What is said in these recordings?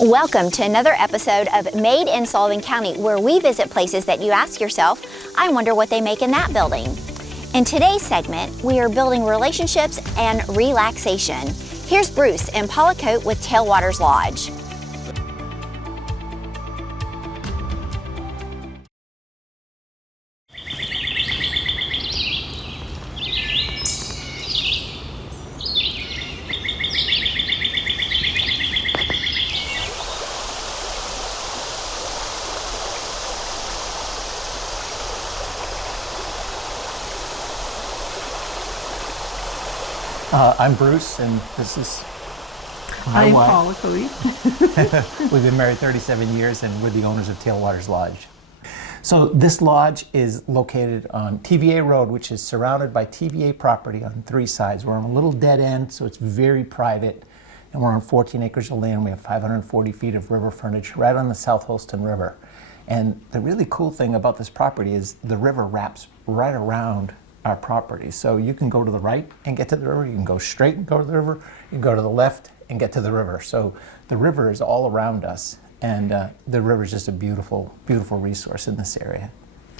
Welcome to another episode of Made in Sullivan County, where we visit places that you ask yourself, I wonder what they make in that building. In today's segment, we are building relationships and relaxation. Here's Bruce in Paula Coat with Tailwaters Lodge. I'm Bruce, and this is my I'm wife. Paula Coat. We've been married 37 years, and we're the owners of Tailwaters Lodge. So this lodge is located on TVA Road, which is surrounded by TVA property on three sides. We're on a little dead end, so it's very private, and we're on 14 acres of land. We have 540 feet of river frontage right on the South Holston River. And the really cool thing about this property is the river wraps right around our property. So you can go to the right and get to the river, you can go straight and go to the river, you can go to the left and get to the river. So the river is all around us, and the river is just a beautiful, beautiful resource in this area.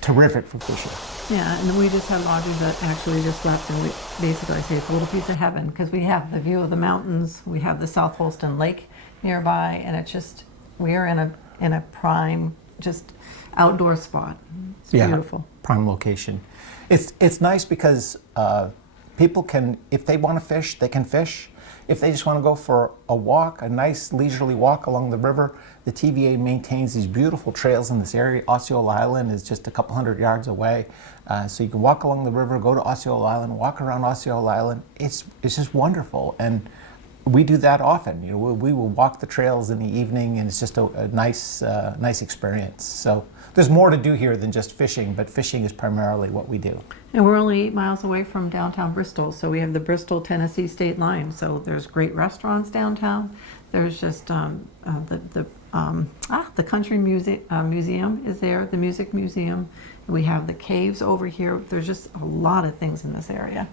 Terrific for fishing. Yeah, and we just had lodges that actually just left, and we basically I say it's a little piece of heaven because we have the view of the mountains, we have the South Holston Lake nearby, and it's just we are in a prime just outdoor spot. It's beautiful. Prime location. It's nice because people can, if they want to fish, they can fish. If they just want to go for a walk, a nice leisurely walk along the river, the TVA maintains these beautiful trails in this area. Osceola Island is just a couple hundred yards away. So you can walk along the river, go to Osceola Island, walk around Osceola Island. It's just wonderful. And we do that often. You know, we will walk the trails in the evening, and it's just a nice experience. So there's more to do here than just fishing, but fishing is primarily what we do. And we're only 8 miles away from downtown Bristol, so we have the Bristol, Tennessee state line. So there's great restaurants downtown. There's just the Country Museum is there, the Music Museum. We have the caves over here. There's just a lot of things in this area.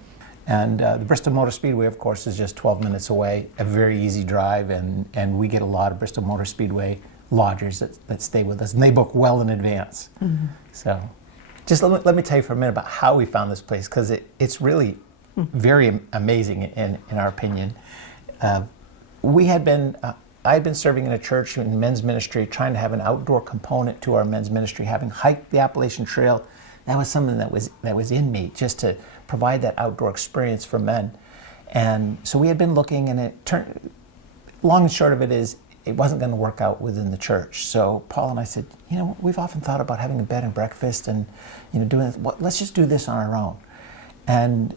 And the Bristol Motor Speedway, of course, is just 12 minutes away, a very easy drive, and we get a lot of Bristol Motor Speedway lodgers that stay with us, and they book well in advance. Mm-hmm. So just let me tell you for a minute about how we found this place, because it's really very amazing in our opinion. I had been serving in a church in men's ministry, trying to have an outdoor component to our men's ministry, having hiked the Appalachian Trail. That was something that was in me, just to provide that outdoor experience for men. And so we had been looking, and it turned, long and short of it is, it wasn't going to work out within the church. So Paul and I said, you know, we've often thought about having a bed and breakfast and, you know, doing this. Well, let's just do this on our own. And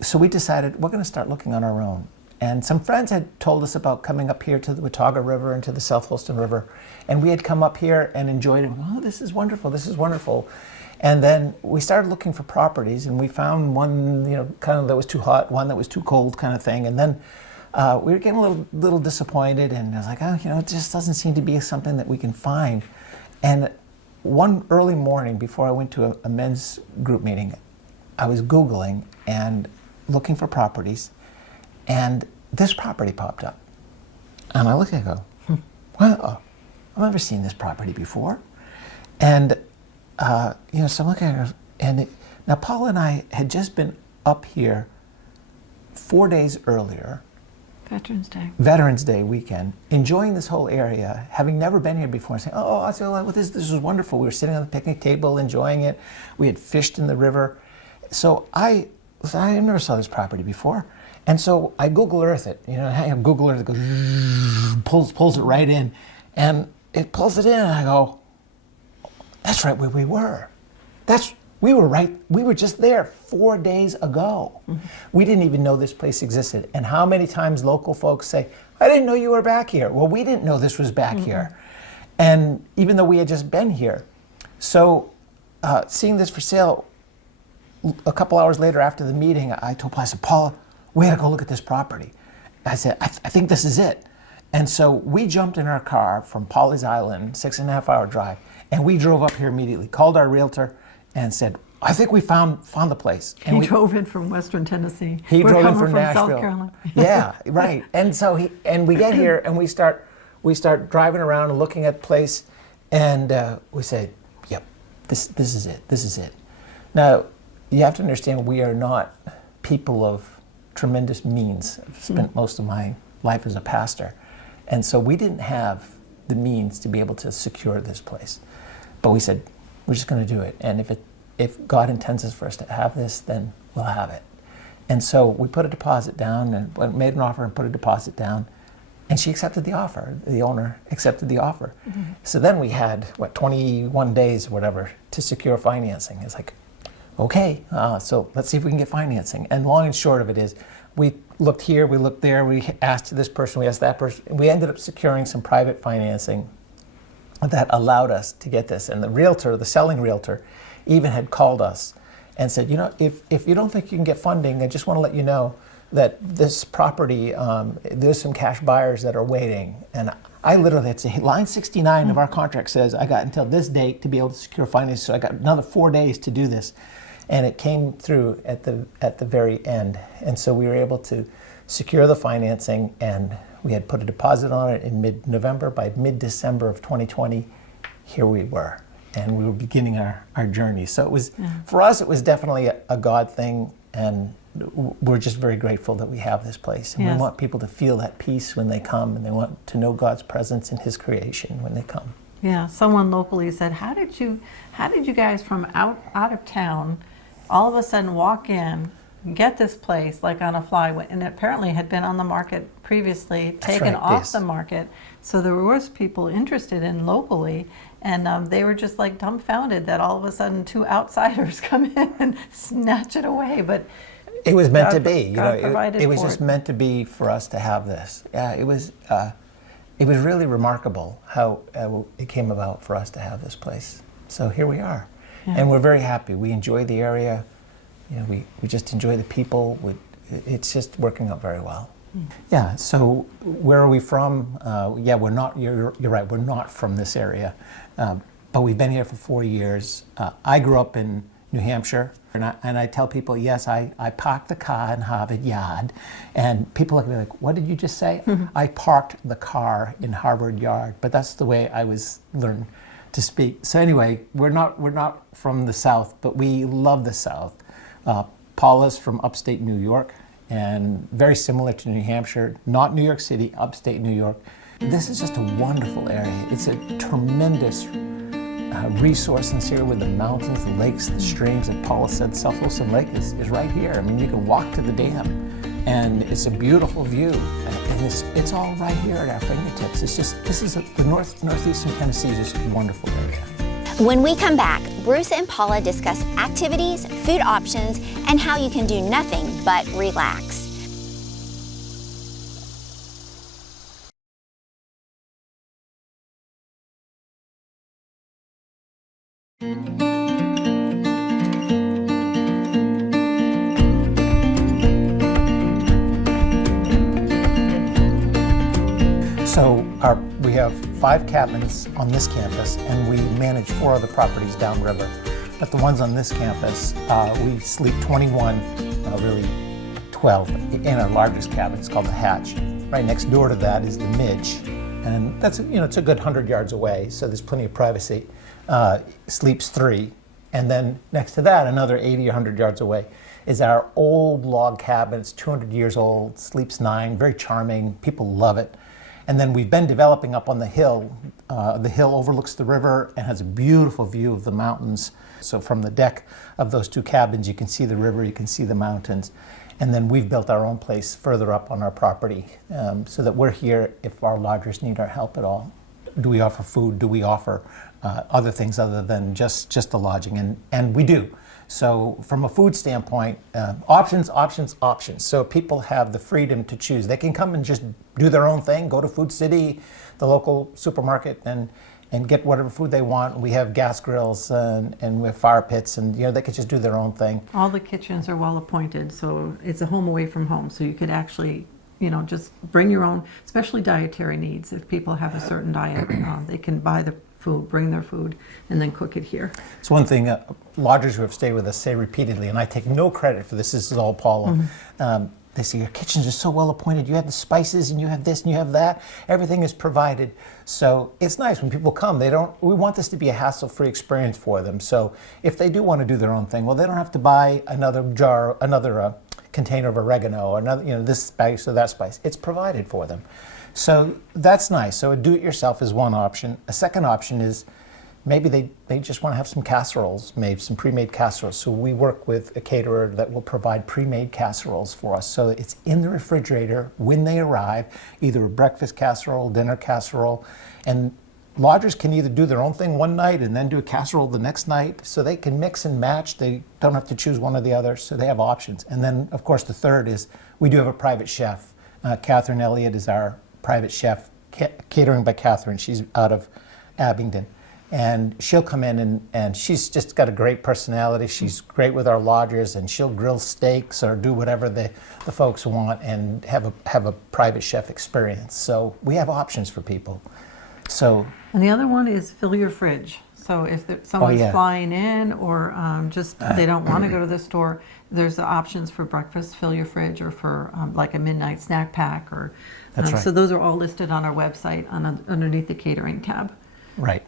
so we decided we're going to start looking on our own. And some friends had told us about coming up here to the Watauga River and to the South Holston River. And we had come up here and enjoyed it. Oh, this is wonderful. This is wonderful. And then we started looking for properties, and we found one, you know, kind of that was too hot, one that was too cold kind of thing. And then we were getting a little disappointed, and I was like, oh, you know, it just doesn't seem to be something that we can find. And one early morning before I went to a men's group meeting, I was Googling and looking for properties, and this property popped up. And I looked at it and go, well, I've never seen this property before. And, you know, so I'm looking at it, and now Paul and I had just been up here 4 days earlier, Veterans Day weekend, enjoying this whole area, having never been here before, and saying, oh, I feel like this was wonderful. We were sitting on the picnic table enjoying it. We had fished in the river. So I never saw this property before. And so I Google Earth it. You know, I have Google Earth, it goes, pulls it right in. And it pulls it in, and I go, that's right where we were. We were just there 4 days ago. Mm-hmm. We didn't even know this place existed. And how many times local folks say, I didn't know you were back here. Well, we didn't know this was back here. And even though we had just been here. So seeing this for sale, a couple hours later after the meeting, I told Paul, I said, Paula, we had to go look at this property. I said, I think this is it. And so we jumped in our car from Pawleys Island, 6.5 hour drive, and we drove up here immediately, called our realtor, and said, I think we found the place. And he drove in from Western Tennessee. He drove in from Nashville. South Carolina. Yeah, right. And so we get here and we start we start driving around and looking at the place, and we say, yep, this is it, this is it. Now, you have to understand, we are not people of tremendous means. I've spent most of my life as a pastor, and so we didn't have the means to be able to secure this place. But we said, we're just going to do it, and if God intends us for us to have this, then we'll have it. And so we put a deposit down and made an offer and put a deposit down, and she accepted the offer. The owner accepted the offer. Mm-hmm. So then we had, 21 days or whatever to secure financing. It's like, okay, so let's see if we can get financing. And long and short of it is, we looked here, we looked there, we asked this person, we asked that person. We ended up securing some private financing that allowed us to get this. And the realtor, the selling realtor, even had called us and said, if you don't think you can get funding, I just want to let you know that this property, there's some cash buyers that are waiting. And I literally had to say, line 69 of our contract says I got until this date to be able to secure financing, so I got another 4 days to do this. And it came through at the very end. And so we were able to secure the financing, and we had put a deposit on it in mid-November. By mid-December of 2020, here we were. And we were beginning our journey. So it was, for us, it was definitely a God thing, and we're just very grateful that we have this place. And we want people to feel that peace when they come, and they want to know God's presence in His creation when they come. Yeah, someone locally said, how did you guys from out of town all of a sudden walk in, get this place like on a fly, and it apparently had been on the market previously, taken off the market. So there was people interested in locally, and they were just like dumbfounded that all of a sudden two outsiders come in and snatch it away. But it was meant to be. It was just meant to be for us to have this. It was really remarkable how it came about for us to have this place. So here we are. Yeah. And we're very happy. We enjoy the area. We just enjoy the people. It's just working out very well. Yeah, so where are we from? We're not, you're right, we're not from this area. But we've been here for 4 years. I grew up in New Hampshire, and I tell people, yes, I parked the car in Harvard Yard. And people look at me like, what did you just say? Mm-hmm. I parked the car in Harvard Yard, but that's the way I was learned to speak. So anyway, we're not from the South, but we love the South. Paula's from upstate New York, and very similar to New Hampshire, not New York City, upstate New York. This is just a wonderful area. It's a tremendous resource in here with the mountains, the lakes, the streams. Like Paula said, South Holston Lake is right here. I mean, you can walk to the dam, and it's a beautiful view. And it's all right here at our fingertips. The northeastern Tennessee is just a wonderful area. When we come back, Bruce and Paula discuss activities, food options, and how you can do nothing but relax. So we have 5 cabins on this campus, and we manage 4 other properties downriver. But the ones on this campus, we sleep 21, really 12, in our largest cabin. It's called the Hatch. Right next door to that is the Midge, and that's it's a good 100 yards away, so there's plenty of privacy. Sleeps 3, and then next to that, another 80 or 100 yards away, is our old log cabin. It's 200 years old, sleeps 9, very charming. People love it. And then we've been developing up on the hill. The hill overlooks the river and has a beautiful view of the mountains. So from the deck of those 2 cabins, you can see the river, you can see the mountains. And then we've built our own place further up on our property, so that we're here if our lodgers need our help at all. Do we offer food? Do we offer other things other than just the lodging? And we do. So from a food standpoint, options. So people have the freedom to choose. They can come and just do their own thing, go to Food City, the local supermarket, and get whatever food they want. We have gas grills and we have fire pits, and they could just do their own thing. All the kitchens are well appointed, so it's a home away from home. So you could actually just bring your own, especially dietary needs. If people have a certain diet, they can buy the food, bring their food, and then cook it here. It's one thing lodgers who have stayed with us say repeatedly, and I take no credit for this. This is all Paula. Mm-hmm. they say, your kitchen's just so well appointed. You have the spices and you have this and you have that. Everything is provided. So it's nice when people come. We want this to be a hassle-free experience for them. So if they do want to do their own thing, well, they don't have to buy another container of oregano or another, this spice or that spice. It's provided for them. So that's nice. So a do-it-yourself is one option. A second option is maybe they just want to have some casseroles, maybe some pre-made casseroles. So we work with a caterer that will provide pre-made casseroles for us. So it's in the refrigerator when they arrive, either a breakfast casserole, dinner casserole. And lodgers can either do their own thing one night and then do a casserole the next night. So they can mix and match. They don't have to choose one or the other. So they have options. And then, of course, the third is we do have a private chef. Catherine Elliott is our private chef, catering by Catherine. She's out of Abingdon. And she'll come in and she's just got a great personality. She's great with our lodgers, and she'll grill steaks or do whatever the folks want and have a private chef experience. So we have options for people. So, and the other one is fill your fridge. So if someone's flying in or just they don't want to go to the store, there's the options for breakfast, fill your fridge, or for like a midnight snack pack. Or That's right. So those are all listed on our website underneath the catering tab. Right.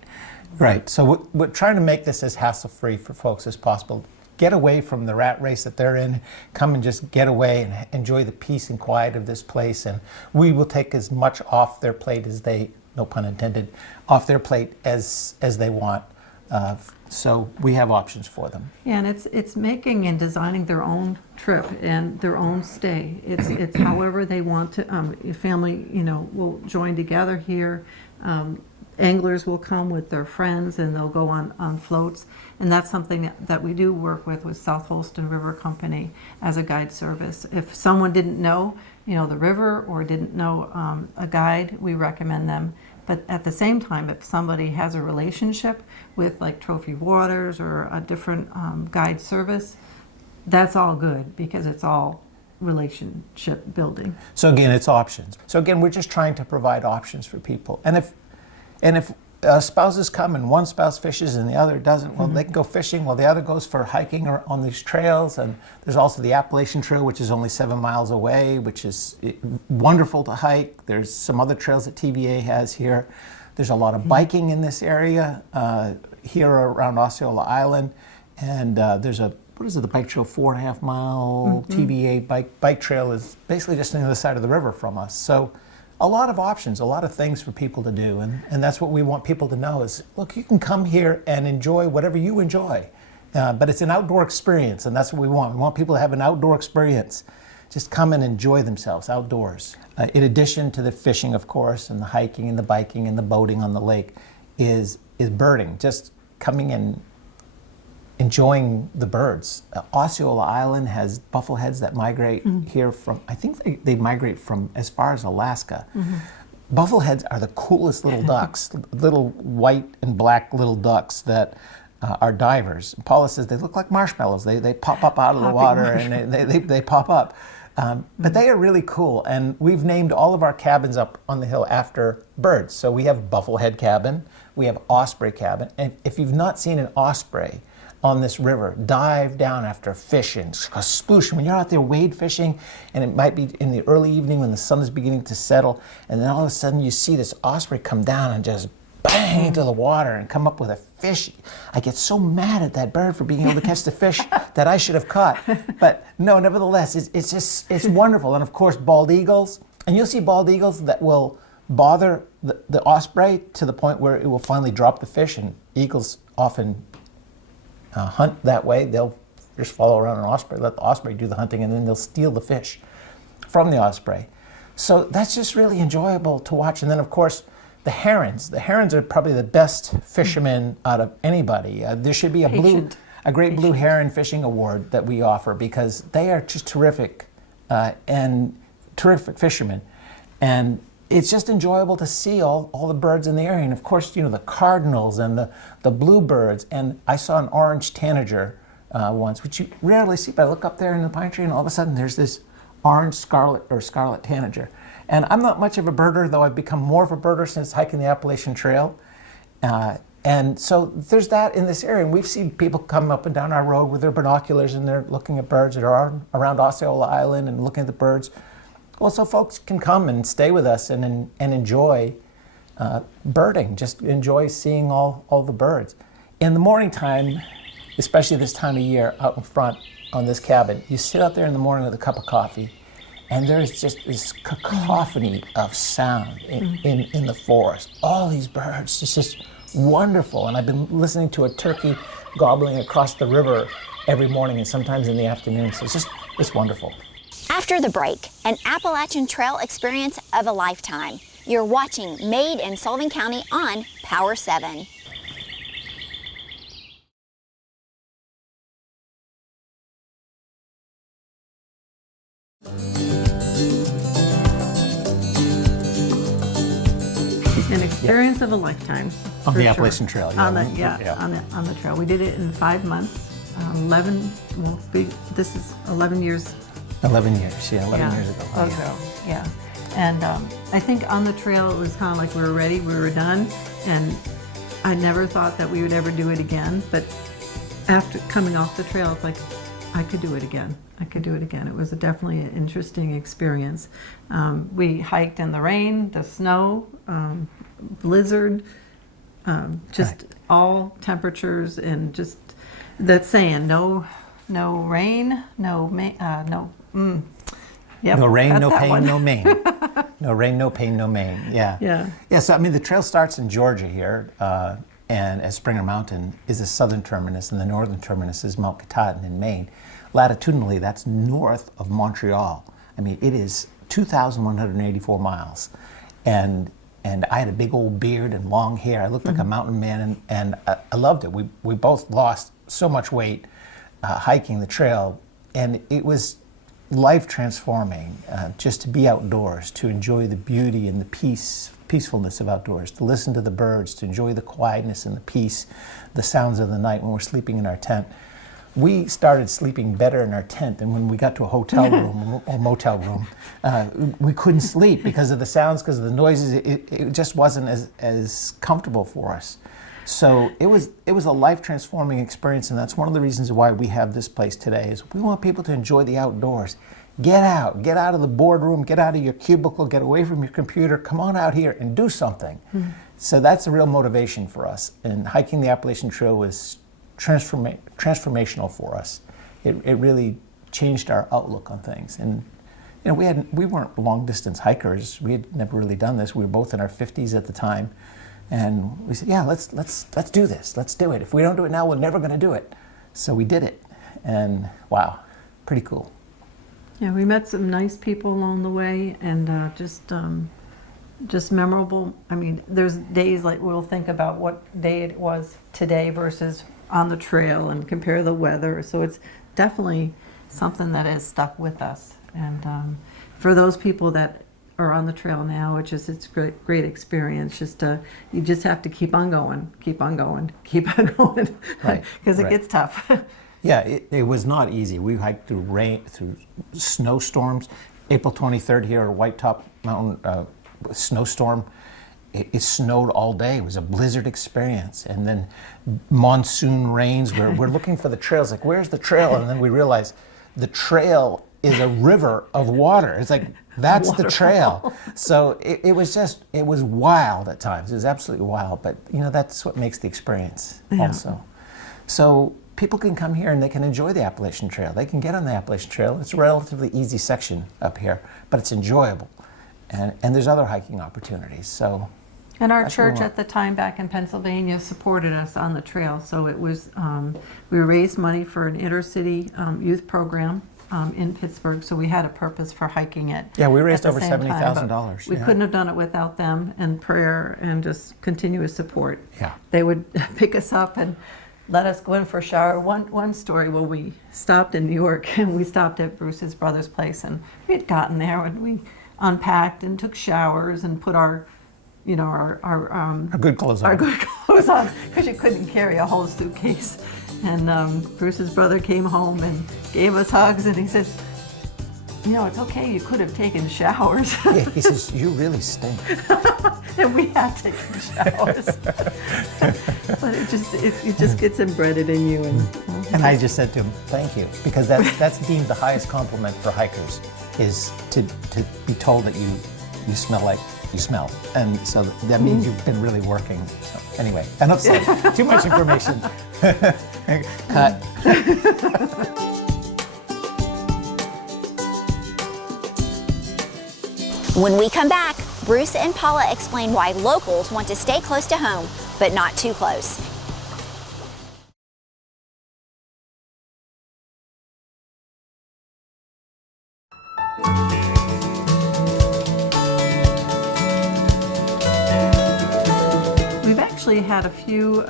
Right. So we're trying to make this as hassle-free for folks as possible. Get away from the rat race that they're in. Come and just get away and enjoy the peace and quiet of this place. And we will take as much off their plate as they, no pun intended, off their plate as they want. So we have options for them. Yeah, and it's making and designing their own trip and their own stay. It's however they want to. Your family, will join together here. Anglers will come with their friends and they'll go on floats. And that's something that we do work with South Holston River Company as a guide service. If someone didn't know, the river or didn't know a guide, we recommend them. But at the same time, if somebody has a relationship with like Trophy Waters or a different guide service, that's all good because it's all relationship building. So again, it's options. So again, we're just trying to provide options for people. And if spouses come and one spouse fishes and the other doesn't, well, they can go fishing while the other goes for hiking or on these trails. And there's also the Appalachian Trail, which is only 7 miles away, which is wonderful to hike. There's some other trails that TVA has here. There's a lot of biking in this area here around Osceola Island. And there's the bike trail, 4.5 mile TVA bike trail is basically just on the other side of the river from us. So a lot of options, a lot of things for people to do. And that's what we want people to know is, look, you can come here and enjoy whatever you enjoy. But it's an outdoor experience, and that's what we want. We want people to have an outdoor experience. Just come and enjoy themselves outdoors. In addition to the fishing, of course, and the hiking and the biking and the boating on the lake is birding, just coming and enjoying the birds. Osceola Island has buffleheads that migrate here from, I think they migrate from as far as Alaska. Buffleheads are the coolest little ducks, little white and black little ducks that are divers. Paula says they look like marshmallows. They pop up out of the water and they pop up. But they are really cool, and we've named all of our cabins up on the hill after birds. So we have Bufflehead Cabin, we have Osprey Cabin, and if you've not seen an osprey on this river, dive down after fishing, sploosh. When you're out there wade fishing, and it might be in the early evening when the sun is beginning to settle, and then all of a sudden you see this osprey come down and just bang into the water and come up with a fish. I get so mad at that bird for being able to catch the fish that I should have caught. But no, nevertheless, it's wonderful. And of course, bald eagles, and you'll see bald eagles that will bother the osprey to the point where it will finally drop the fish, and eagles often hunt that way. They'll just follow around an osprey, let the osprey do the hunting, and then they'll steal the fish from the osprey. So that's just really enjoyable to watch. And then, of course, the herons. The herons are probably the best fishermen out of anybody. There should be a great blue heron fishing award that we offer because they are just terrific and terrific fishermen. And it's just enjoyable to see all the birds in the area. And of course, the cardinals and the bluebirds. And I saw an orange tanager once, which you rarely see, but I look up there in the pine tree and all of a sudden there's this orange scarlet tanager. And I'm not much of a birder, though I've become more of a birder since hiking the Appalachian Trail. And And so there's that in this area. And we've seen people come up and down our road with their binoculars and they're looking at birds that are around Osceola Island and looking at the birds. Well, so folks can come and stay with us and enjoy birding, just enjoy seeing all the birds. In the morning time, especially this time of year, out in front on this cabin, you sit out there in the morning with a cup of coffee, and there's just this cacophony of sound in the forest. All these birds, it's just wonderful. And I've been listening to a turkey gobbling across the river every morning and sometimes in the afternoon. So it's wonderful. After the break, an Appalachian Trail experience of a lifetime. You're watching Made in Sullivan County on Power 7. An experience of a lifetime. On for the sure. Appalachian Trail, On the trail. We did it in 5 months. 11. Well, this is 11 years. 11 years, 11 years ago. Yeah. And I think on the trail it was kind of like we were ready, we were done, and I never thought that we would ever do it again. But after coming off the trail, it's like I could do it again. It was definitely an interesting experience. We hiked in the rain, the snow, blizzard, just all temperatures, and just that saying, no rain, Yep, no rain, no pain, one. no main. No rain, no pain, no main. Yeah. So I mean, the trail starts in Georgia here, and as Springer Mountain is the southern terminus, and the northern terminus is Mount Katahdin in Maine. Latitudinally, that's north of Montreal. I mean, it is 2,184 miles, and I had a big old beard and long hair. I looked like a mountain man, and I loved it. We both lost so much weight hiking the trail, and it was life transforming just to be outdoors, to enjoy the beauty and the peacefulness of outdoors, to listen to the birds, to enjoy the quietness and the peace, the sounds of the night when we're sleeping in our tent. We started sleeping better in our tent, and when we got to a hotel room or motel room, we couldn't sleep because of the sounds, because of the noises. It just wasn't as comfortable for us. So it was a life-transforming experience, and that's one of the reasons why we have this place today. Is we want people to enjoy the outdoors. Get out of the boardroom, get out of your cubicle, get away from your computer. Come on out here and do something. So that's a real motivation for us. And hiking the Appalachian Trail was transformational for us. It really changed our outlook on things. And you know, we weren't long-distance hikers. We had never really done this. We were both in our 50s at the time. And we said, let's do this. Let's do it. If we don't do it now, we're never going to do it. So we did it. And wow, pretty cool. Yeah, we met some nice people along the way, and just memorable. I mean, there's days like we'll think about what day it was today versus on the trail and compare the weather. So it's definitely something that has stuck with us. And for those people that are on the trail now, it's a great experience. You just have to keep on going, Right, because it gets tough. Yeah, it was not easy. We hiked through snowstorms. April 23rd here at White Top Mountain, snowstorm. It snowed all day. It was a blizzard experience. And then monsoon rains. We're looking for the trails. Like, where's the trail? And then we realized the trail is a river of water. It's like, that's the trail. So it was wild at times. It was absolutely wild. But, you know, that's what makes the experience also. So people can come here and they can enjoy the Appalachian Trail. They can get on the Appalachian Trail. It's a relatively easy section up here, but it's enjoyable. And there's other hiking opportunities. So. And our church at the time back in Pennsylvania supported us on the trail. So it was, we raised money for an intercity youth program in Pittsburgh. So we had a purpose for hiking it. Yeah, we raised over $70,000. We couldn't have done it without them and prayer and just continuous support. Yeah. They would pick us up and let us go in for a shower. One story, well, we stopped in New York and we stopped at Bruce's brother's place, and we had gotten there and we unpacked and took showers and put our good clothes on. Our good clothes on, because you couldn't carry a whole suitcase. And Bruce's brother came home and gave us hugs, and he says, "You know, it's okay. You could have taken showers." Yeah, he says, "You really stink." and we have taken showers. But it just gets embedded in you. And I just said to him, thank you, because that's deemed the highest compliment for hikers, is to be told that you smell like you smell. And so that means you've been really working. So anyway, enough said. Too much information. Cut. When we come back, Bruce and Paula explain why locals want to stay close to home, but not too close. We've actually had a few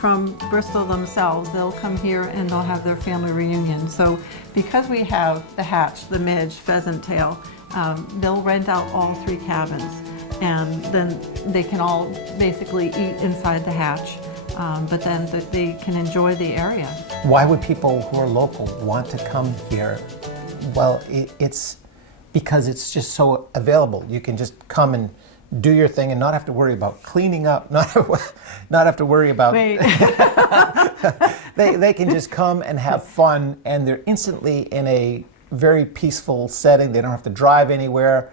from Bristol themselves. They'll come here and they'll have their family reunion. So because we have the hatch, the midge, pheasant tail, they'll rent out all 3 cabins, and then they can all basically eat inside the hatch, but then they can enjoy the area. Why would people who are local want to come here? Well, it's because it's just so available. You can just come and do your thing and not have to worry about cleaning up, not have to worry about... Wait. They can just come and have fun, and they're instantly in a very peaceful setting. They don't have to drive anywhere.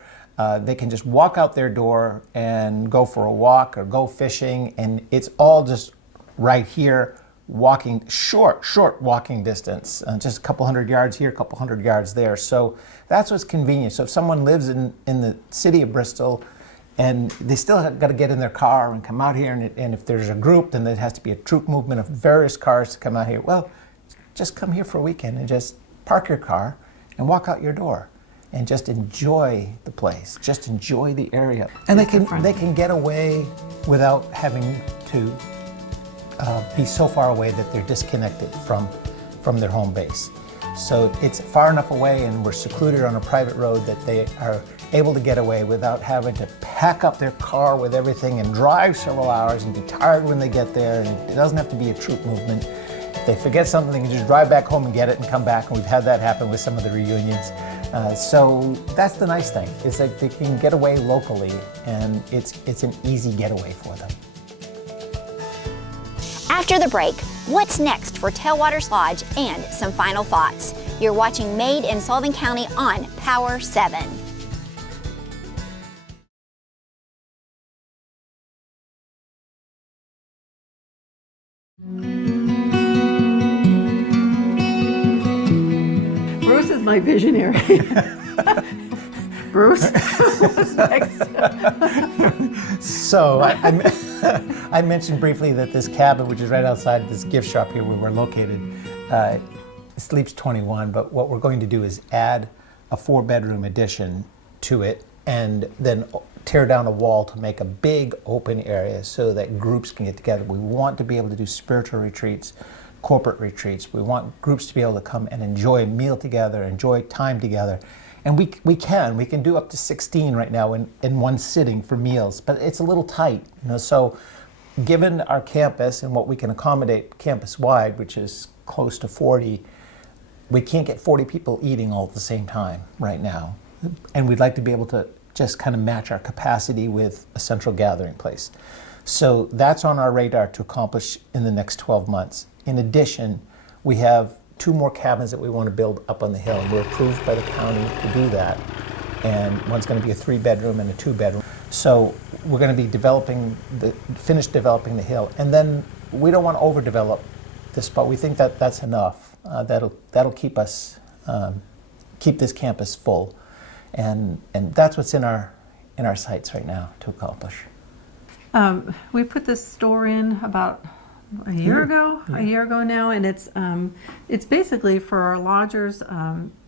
They can just walk out their door and go for a walk or go fishing, and it's all just right here, walking, short walking distance, just a couple hundred yards here, a couple hundred yards there. So that's what's convenient. So if someone lives in the city of Bristol and they still got to get in their car and come out here, and if there's a group, then there has to be a troop movement of various cars to come out here. Well, just come here for a weekend and just park your car and walk out your door and just enjoy the place, just enjoy the area. And they can get away without having to be so far away that they're disconnected from their home base. So it's far enough away, and we're secluded on a private road, that they are able to get away without having to pack up their car with everything and drive several hours and be tired when they get there. And it doesn't have to be a troop movement. If they forget something, they can just drive back home and get it and come back, and we've had that happen with some of the reunions. So that's the nice thing, is that they can get away locally, and it's an easy getaway for them. After the break, what's next for Tailwaters Lodge and some final thoughts. You're watching Made in Sullivan County on Power 7. Bruce is my visionary. Bruce, what's next? So I mentioned briefly that this cabin, which is right outside this gift shop here where we're located, sleeps 21, but what we're going to do is add a 4-bedroom addition to it, and then tear down a wall to make a big open area so that groups can get together. We want to be able to do spiritual retreats, corporate retreats. We want groups to be able to come and enjoy a meal together, enjoy time together. And we can do up to 16 right now in one sitting for meals, but it's a little tight, so given our campus and what we can accommodate campus-wide, which is close to 40, we can't get 40 people eating all at the same time right now. And we'd like to be able to just kind of match our capacity with a central gathering place. So that's on our radar to accomplish in the next 12 months. In addition, we have 2 more cabins that we want to build up on the hill. We're approved by the county to do that. And one's going to be a 3-bedroom and a 2-bedroom. So we're going to be finish developing the hill. And then we don't want to overdevelop this spot. We think that that's enough. That'll keep us, keep this campus full. And that's what's in our sights right now to accomplish. We put this store in about a year ago now, and it's basically for our lodgers.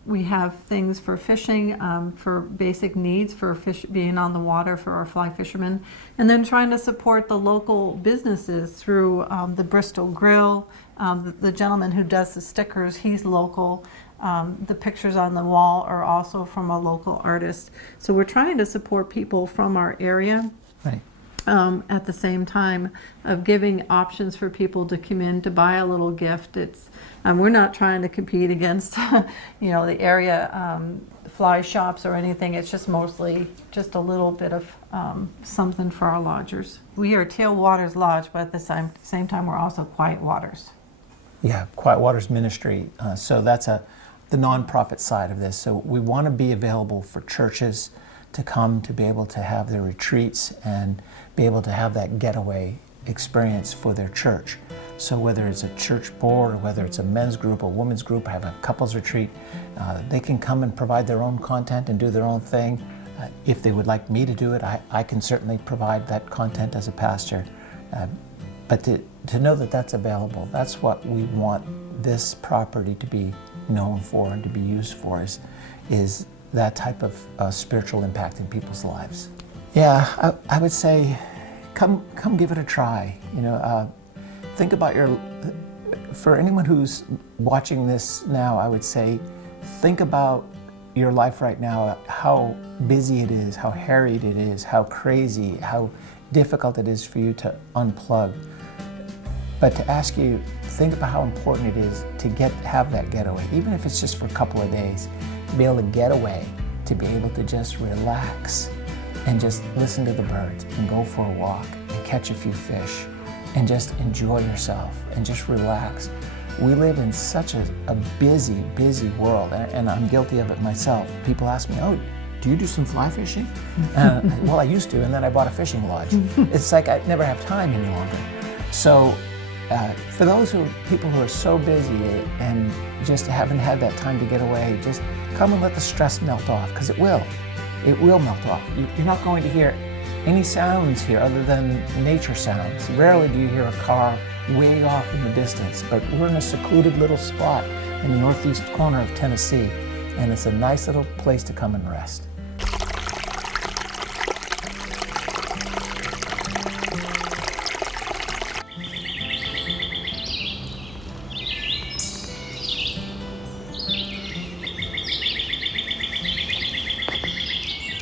We have things for fishing, for basic needs, for being on the water for our fly fishermen, and then trying to support the local businesses through the Bristol Grill. The gentleman who does the stickers, he's local. The pictures on the wall are also from a local artist. So we're trying to support people from our area. Right. At the same time of giving options for people to come in to buy a little gift. We're not trying to compete against, the area fly shops or anything. It's just mostly just a little bit of something for our lodgers. We are Tailwaters Lodge, but at the same time, we're also Quiet Waters. Yeah, Quiet Waters Ministry. So that's the nonprofit side of this. So we want to be available for churches to come to be able to have their retreats and be able to have that getaway experience for their church. So whether it's a church board or whether it's a men's group or women's group, have a couples retreat, they can come and provide their own content and do their own thing. If they would like me to do it, I can certainly provide that content as a pastor. But to know that that's available, that's what we want this property to be known for and to be used for, is that type of spiritual impact in people's lives. Yeah, I would say, come give it a try. Think about for anyone who's watching this now, I would say, think about your life right now, how busy it is, how harried it is, how crazy, how difficult it is for you to unplug. But to ask you, think about how important it is to have that getaway, even if it's just for a couple of days, to be able to get away, to be able to just relax and just listen to the birds and go for a walk and catch a few fish and just enjoy yourself and just relax. We live in such a busy, busy world, and I'm guilty of it myself. People ask me, oh, do you do some fly fishing? Well, I used to, and then I bought a fishing lodge. It's like I never have time any longer. So for those people who are so busy and just haven't had that time to get away, just come and let the stress melt off, because it will melt off. You're not going to hear any sounds here other than nature sounds. Rarely do you hear a car way off in the distance, but we're in a secluded little spot in the northeast corner of Tennessee, and it's a nice little place to come and rest.